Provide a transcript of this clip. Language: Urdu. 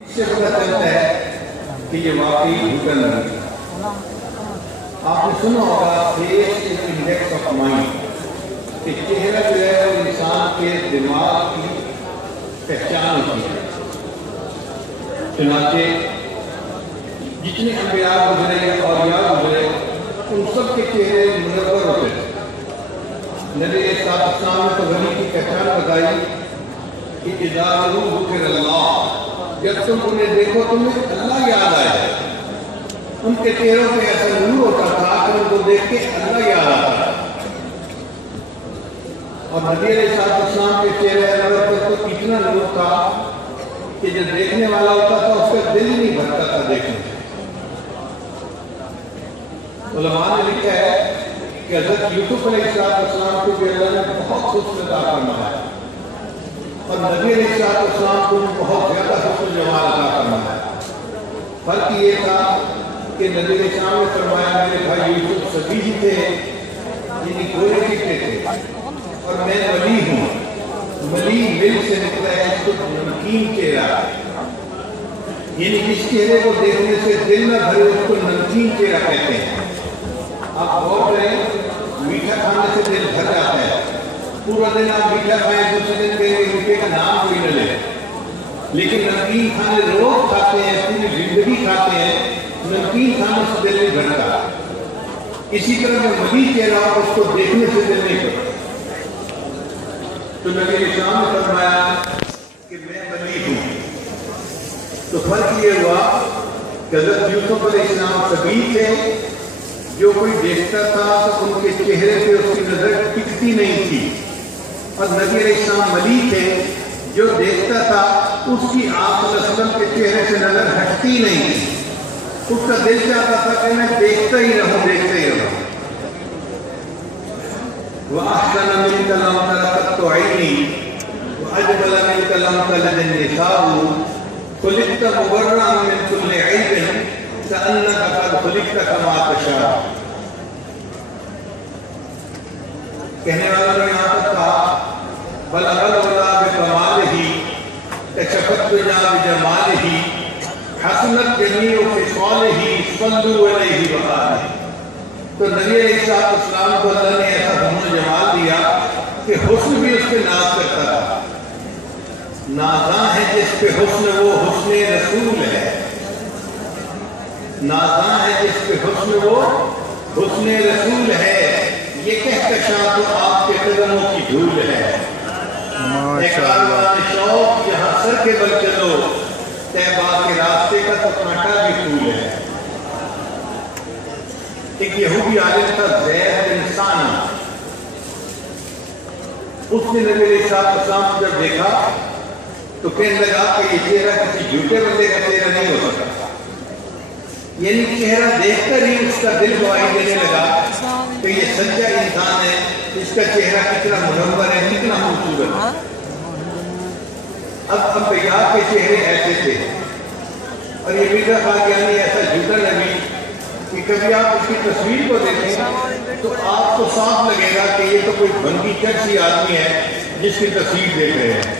اس سے پتہ چلتا ہے کہ یہ واقعی جھوٹا نبی ہے۔ آپ نے سنا ہوگا face is index of mind, کہ چہرہ جو ہے وہ انسان کے دماغ کی پہچان ہوتی ہے۔ چنانچہ جتنے انبیاء گزرے یا اولیاء گزرے ان سب کے چہرے منور ہوتے تھے۔ نبی علیہ السلام نے تو ولی کی پہچان بتائی کہ اذا رؤوا ذکر اللہ، جب تم انہیں دیکھو تمہیں اللہ یاد آئے۔ ان کے چہروں پہ ایسا نور ہوتا تھا کہ ان کو دیکھ کے اللہ یاد آتا ہے۔ اور نبی علیہ السلام کے چہرے انور پر تو اتنا نور تھا کہ جو دیکھنے والا ہوتا تھا اس کا دل ہی نہیں بھرتا تھا دیکھنے سے۔ علماء نے لکھا ہے کہ حضرت یوسف علیہ السلام کو بھی اللہ نے بہت حسن عطا فرمایا اور نبی علیہ السلام کو بہت زیادہ حسن جمال عطا فرمایا۔ فرق یہ تھا کہ نبی علیہ السلام نے فرمایا میرے بھائی یوسف سبھی ہی تھے، یعنی گورے چٹے تھے، اور میں ولی ہوں۔ ولی مل سے نکلا ہے اس کو نمکین چہرہ، یعنی اس چہرے کو دیکھنے سے دل نہ بھرے اس کو نمکین چہرہ کہتے ہیں۔ آپ غور کریں، میٹھا کھانے سے دل بھر جاتا ہے، پورا دن آپ میٹھا کھائیں دوسرے دن کہیں گے میٹھے کا نام کوئی نہ لے، لیکن نمکین کھانے روز کھاتے ہیں، پوری زندگی کھاتے ہیں، نمکین کھانے سے دل نہیں بھرتا۔ اسی طرح میں ولی چہرہ اس کو دیکھنے سے دل نہیں بھرتا۔ تو نبی علیہ السلام نے فرمایا کہ میں ولی ہوں۔ تو فرق یہ ہوا کہ حضرت یوسف علیہ السلام سبھی تھے، جو کوئی دیکھتا تھا تو ان کے چہرے پہ اس کی نظر ٹکتی نہیں تھی، اور نبی علیہ السلام ولی تھے، جو دیکھتا تھا اس کی آنکھ وسلم کے چہرے سے نظر ہٹتی نہیں تھی، اس کا دل چاہتا تھا کہ میں دیکھتا ہی رہوں، دیکھتا ہی رہوں۔ وَأَحْسَنَ مِنْكَ لَمْ تَرَ قَطُّ عَيْنِي وَأَجْمَلَ مِنْكَ لَمْ تَلِدِ النِّسَاءُ خُلِقْتَ مُبَرَّأً مِنْ كُلِّ عَيْبٍ كَأَنَّكَ قَدْ خُلِقْتَ كَمَا تَشَاءُ۔ کہنے والا نے یہاں تک کہا بَلَغَ الْعُلَا بِكَمَالِهِ كَشَفَتْ الدُّنْيَا بِجَمَالِهِ حَسُنَتْ جَمِيعُ خِصَالِهِ صَلُّوا عَلَيْهِ وَآلِهِ۔ تو نبی علیہ السلام کو اللہ نے ایسا حسن جمال دیا کہ حسن بھی اس پہ ناز کرتا تھا۔ نازاں ہے جس پہ حسن وہ حسن رسول ہے، نازاں ہے جس پہ حسن وہ حسن رسول ہے، یہ کہکشاں تو آپ کے قدموں کی دھول ہے۔ ایک کاروان شوق جہاں سر کے بل چلو، طیبہ کے راستے کا تو کانٹا بھی پھول ہے۔ ایک یہودی عالم تھا زید بن ثانیہ، اس نے نبی علیہ السلام کو جب دیکھا تو کہنے لگا کہ یہ چہرہ کسی جھوٹے بندے کا چہرہ نہیں ہو سکتا، یعنی چہرہ دیکھ کر ہی اس کا دل گواہی دینے لگا کہ یہ سچا انسان ہے، اس کا چہرہ کتنا منور ہے، کتنا خوبصورت ہے۔ اب انبیاء کے چہرے ایسے تھے، اور یہ مرزا قادیانی ایسا جھوٹا نبی کہ کبھی آپ اس کی تصویر کو دیکھیں تو آپ کو صاف لگے گا کہ یہ تو کوئی بنگی چٹ سی آدمی ہے جس کی تصویر دیکھ رہے ہیں۔